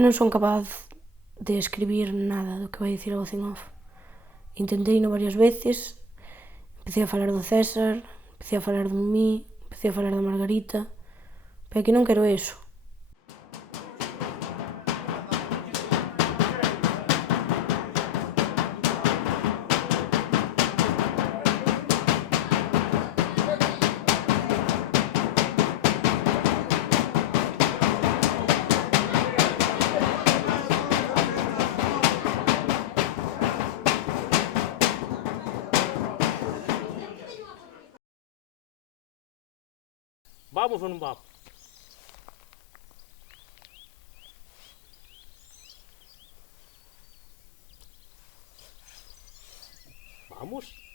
non son capaz de escribir nada do que vai dicir a voz en off. Intenteino varias veces, empecé a falar do César, empecé a falar do mí, empecé a falar da Margarita, pero que non quero eso. Vamos ou non vamos? Vamos?